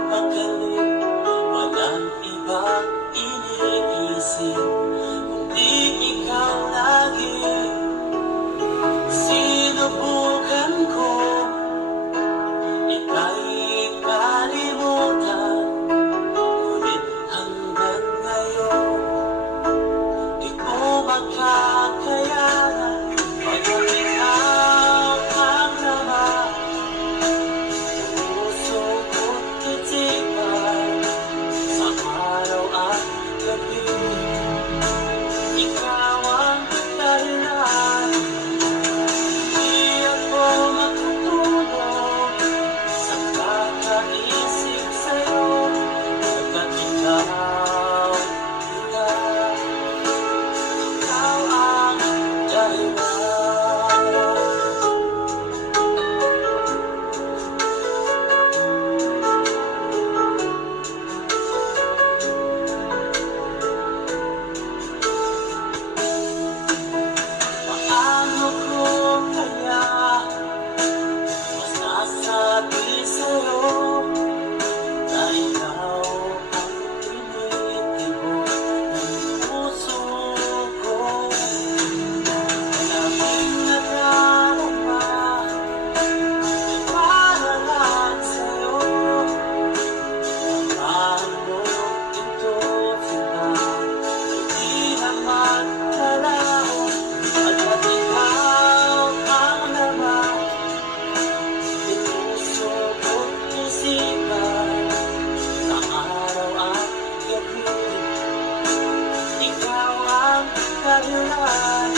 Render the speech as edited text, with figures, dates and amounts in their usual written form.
napagaling, walang ibang iniisip, kundi ikaw lagi. Sinubukan ko ika'y kalimutan, ngunit hanggang ngayon di ko makakayanan. Pagkat ikaw ang laman ng puso ko't titipan, sa araw at gabi. Ikaw ang dahilan, di ako matutulog sa kakaisip sa'yo. Pagkat ikaw, ikaw ang dahilan. Paano ko kaya mas nasabi sa'yo na ikaw ang tinitibok ng puso ko? Malamig na darama ay para lang sa'yo. Paano ito sila ay di naman kalaon? Pagkat ikaw ang laman ng puso ko't isipan, sa araw at gabi. Ikaw ang dahilan,